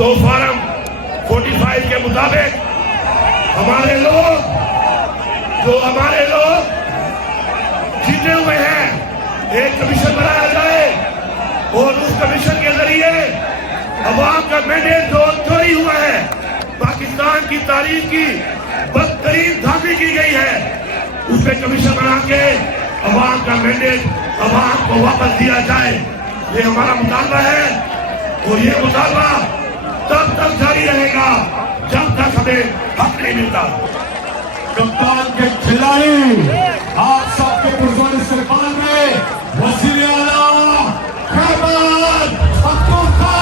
تو فارم 45 کے مطابق ہمارے لوگ جیتے ہوئے ہیں، ایک کمیشن بنایا جائے اور اس کمیشن کے ذریعے عوام کا مینڈیٹ جو چوری ہوا ہے، پاکستان کی تاریخ کی بدترین دھاندلی کی گئی ہے، اس پہ کمیشن بنا کے عوام کا مینڈیٹ عوام کو واپس دیا جائے. یہ ہمارا مطالبہ ہے اور یہ مطالبہ تب تک جاری رہے گا جب تک ہمیں حق نہیں ملتا. کپتان کے کھلاڑی آپ سب کے پرزور استقبال میں وزیر اعلیٰ خیبر پختونخوا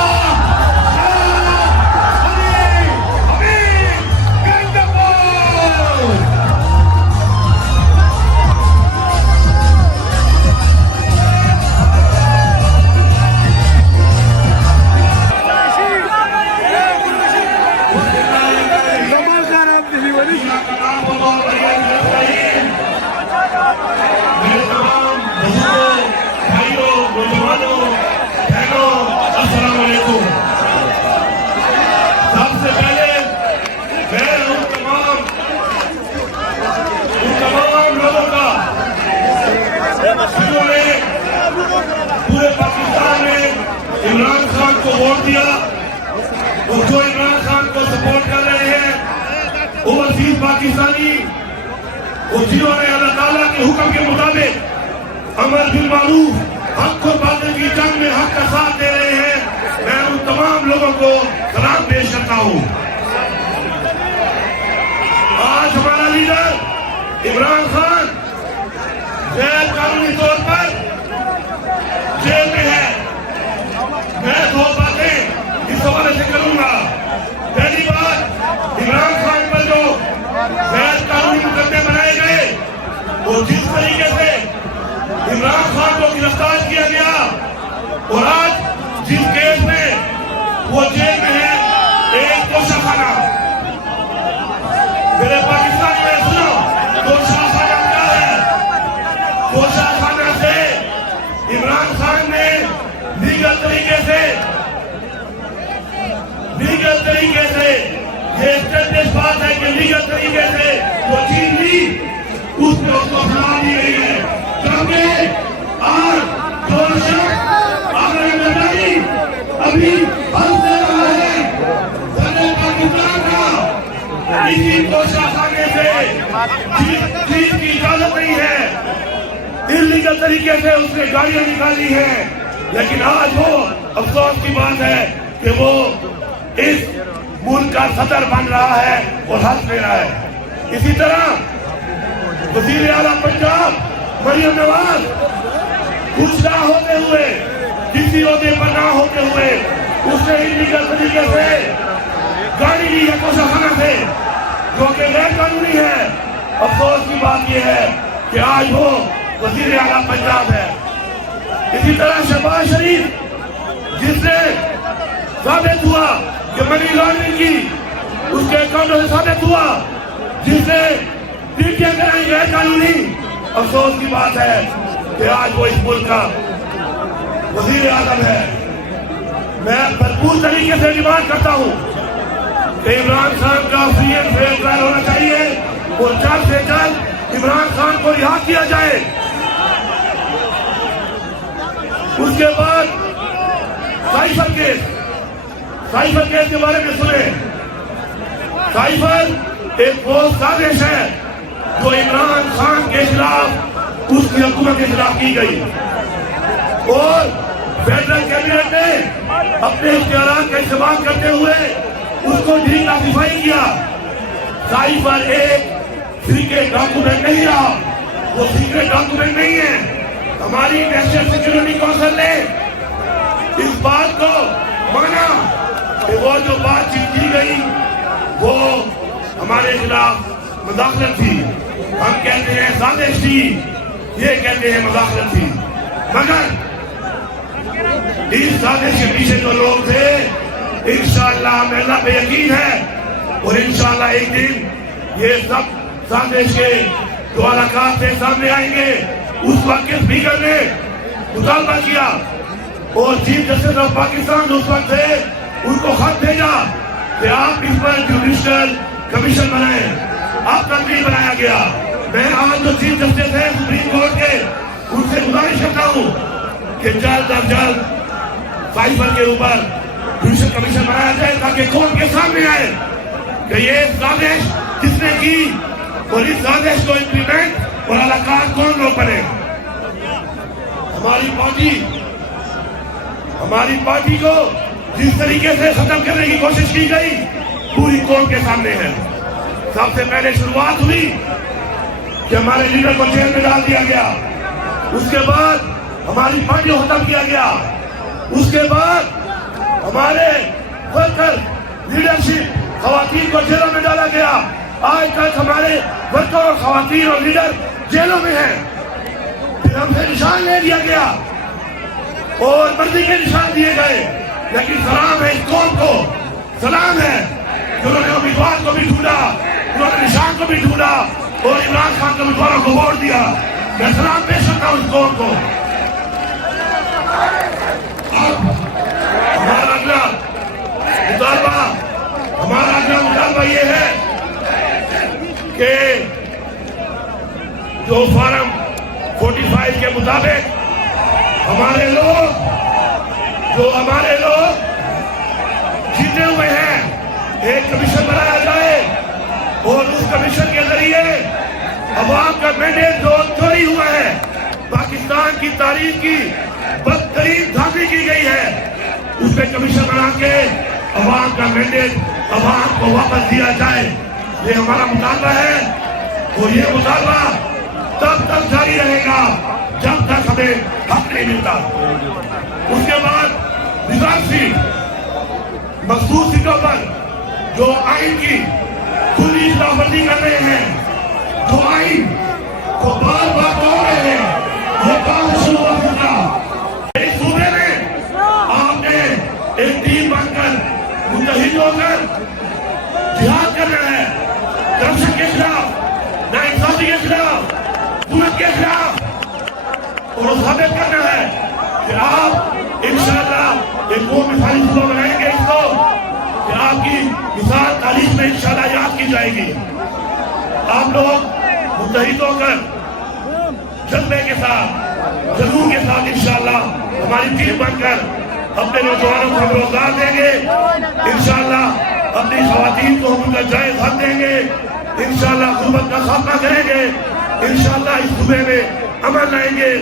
پورے پاکستان میں عمران خان کو ووٹ دیا اور جو عمران خان کو سپورٹ کر رہے ہیں اوورسیز پاکستانی اور جنہوں نے اللہ تعالیٰ کے حکم کے مطابق امر بالمعروف حق و باطل کی جنگ میں حق کا ساتھ دے رہے ہیں، میں ان تمام لوگوں کو سلام پیش کرتا ہوں. آج ہمارا لیڈر عمران خان غیر قانونی طور پر جیل میں ہے. میں دو باتیں اس حوالے سے کروں گا. پہلی بات، عمران خان پر جو غیر قانونی مقدمے بنائے گئے اور جس طریقے سے عمران خان کو گرفتار کیا گیا اور آج جس کیس میں وہ جیل میں ہے، ایک توشہ خانہ. میرے پاکستان میں سنو، توشہ خانہ کیا ہے؟ توشہ خانہ سے عمران خان نے لیگل طریقے سے یہ اسٹیبلش بات ہے کہ لیگل طریقے سے وہ چیز لی، اس پہ اس کو سزا دی گئی ہے. کیونکہ آج جو شخص آگے مداری ابھی ہم سے رہا ہے صدر پاکستان کا، اسی توشہ خانے سے چیز کی اجازت نہیں ہے، انلیگل طریقے سے اس نے گاڑیاں نکالی ہیں. لیکن آج وہ افسوس کی بات ہے کہ وہ اس ملک کا صدر بن رہا ہے اور حق لے رہا ہے. اسی طرح وزیر اعلیٰ پنجاب مریم نواز کچھ نہ ہوتے ہوئے، کسی عہدے پر نہ ہوتے ہوئے، اس نے انلیگل طریقے سے گاڑی لی ہے توشہ خانہ سے، جو کہ غیر قانونی ہے. افسوس کی بات یہ ہے کہ آج وہ وزیر اعلیٰ پنجاب ہے. اسی طرح شہباز شریف، جس نے ثابت ہوا کہ منی لانڈرنگ کی اس کے اکاؤنٹوں سے ثابت ہوا، جس نے ڈیوٹیاں کرائی غیر قانونی. افسوس کی بات ہے کہ آج وہ اس ملک کا وزیر اعظم ہے. میں بھرپور طریقے سے ڈیمانڈ کرتا ہوں کہ عمران خان کا فری اینڈ فیئر ٹرائل ہونا چاہیے اور جلد سے جلد عمران خان کو رہا کیا جائے. اس کے بعد سائفر کیس کے بارے میں سنیں. سائفر ایک وہ سازش ہے جو عمران خان کے خلاف، اس کی حکومت کے خلاف کی گئی، اور فیڈرل کیبنٹ نے اپنے اختیارات کا استعمال کرتے ہوئے اس کو ڈی کلاسیفائی کیا. سائفر ایک سیکرٹ ڈاکومنٹ نہیں رہا، وہ سیکرٹ ڈاکومنٹ نہیں ہے. ہماری نیشنل سیکیورٹی کونسل نے اس بات کو مانا کہ وہ جو بات چیت کی گئی وہ ہمارے خلاف مداخلت تھی. ہم کہتے ہیں سازش تھی، یہ کہتے ہیں مداخلت تھی. مگر اس سازش کے پیچھے جو لوگ تھے، انشاءاللہ ہمیں اللہ پہ یقین ہے اور انشاءاللہ ایک دن یہ سب سازش کے جو علاقات سے سامنے آئیں گے. اس وقت اسپیکر نے مطالبہ کیا اور چیف جسٹس آف پاکستان اس وقت سے ان کو خط بھیجا کہ آپ اس پر جوڈیشل کمیشن بنائیں. اب تک نہیں بنایا گیا. میں آج جو چیف جسٹس ہیں سپریم کورٹ کے, ان سے گزارش کرتا ہوں کہ جلد از جلد فائبر کے اوپر جوڈیشل کمیشن بنایا جائے تاکہ کورٹ کے سامنے آئے کہ یہ سازش کس نے کی اور اس سازش کو امپلیمنٹ اور علاقات کون لوگ بنے. ہماری پارٹی کو جس طریقے سے ختم کرنے کی کوشش کی گئی پوری قوم کے سامنے ہے. سب سے پہلے شروعات ہوئی کہ ہمارے لیڈر کو جیل میں ڈال دیا گیا, اس کے بعد ہماری پارٹی کو ختم کیا گیا, اس کے بعد ہمارے ورکر لیڈرشپ خواتین کو جیلوں میں ڈالا گیا. آج تک ہمارے ورکر اور خواتین اور لیڈر جیلوں میں ہیں. پھر ہم سے نشان لے دیا گیا اور مرضی کے نشان دیے گئے. لیکن سلام ہے اس قوم کو, سلام ہے جنہوں نے امیدوار کو بھی ڈھونڈا, انہوں نے نشان کو بھی ڈھونڈا اور عمران خان کے امیدواروں کو ووٹ دیا. میں سلام پیش کرتا ہوں اس قوم کو. اب ہمارا اگلا مطالبہ یہ ہے کہ جو فارم 45 کے مطابق ہمارے لوگ جیتے ہوئے ہیں, ایک کمیشن بنایا جائے اور اس کمیشن کے ذریعے عوام کا مینڈیٹ جو چوری ہوا ہے, پاکستان کی تاریخ کی بدترین دھاندلی کی گئی ہے, اس پہ کمیشن بنا کے عوام کا مینڈیٹ عوام کو واپس دیا جائے. یہ ہمارا مطالبہ ہے اور یہ مطالبہ تب تک جاری رہے گا جب تک ہمیں حق نہیں ملتا. اس کے بعد ریزرو سیٹ, مخصوص سیٹوں پر جو آئین کی کھلی خلاف ورزی کر رہے ہیں, جو آئین کو بار بار توڑ رہے ہیں, یہ کام شروع ہو چکا. اس صوبے میں آپ نے ایک ٹیم بن کر متحد ہو کر جہاد کرنا ہے, کرپشن کے خلاف, ناانصافی کے خلاف, ظلم کے خلاف, اور ثابت کرنا ہے کہ آپ انشاءاللہ ایک وہ مثالی صوبہ بنائیں گے اس کو کہ آپ کی مثال تاریخ میں انشاءاللہ یاد کی جائے گی. آپ لوگ متحد ہو کر جذبے کے ساتھ, جذور کے ساتھ انشاءاللہ ہماری ٹیم بن کر اپنے نوجوانوں کو ہم روزگار دیں گے, انشاءاللہ اپنی خواتین کو ہم ان کا جائز حق دیں گے, انشاءاللہ غربت کا خاتمہ کریں گے, انشاءاللہ اس صوبے میں امن لائیں گے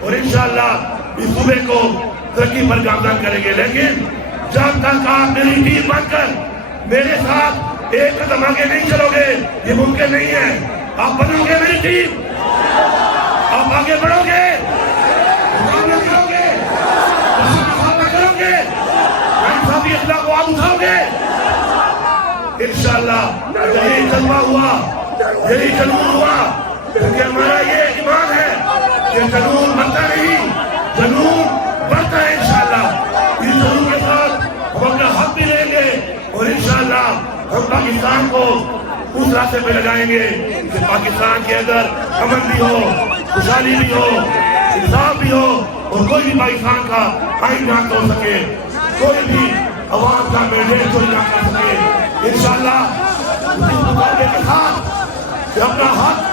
اور انشاءاللہ اس صوبے کو ترقی پر گامزن کریں گے. لیکن جب تک آپ میری ٹیم بن کر میرے ساتھ ایک قدم آگے نہیں چلو گے یہ ممکن نہیں ہے. آپ بنو گے میری ٹیم, آپ آگے بڑھو گے, مقابلہ کرو گے, کرو گے, انصافی اخلاق کو آپ اٹھاؤ گے انشاءاللہ. یہی جذبہ ہوا, یہی جنون ہوا, کیونکہ ہمارا یہ ایمان ہے کہ جنون مرتا نہیں, جنون بڑھتا ہے انشاءاللہ. اس جنون کے ساتھ ہم اپنا حق بھی لیں گے اور انشاءاللہ ہم پاکستان کو اس راستے پہ لگائیں گے کہ پاکستان کے اندر امن بھی ہو, خوشحالی بھی ہو, انصاف بھی ہو اور کوئی بھی پاکستان کا آئین نہ توڑ سکے, کوئی بھی عوام کا مینڈیٹ چوری نہ کر سکے. انشاءاللہ اس مطالبے کے ساتھ کہ اپنا حق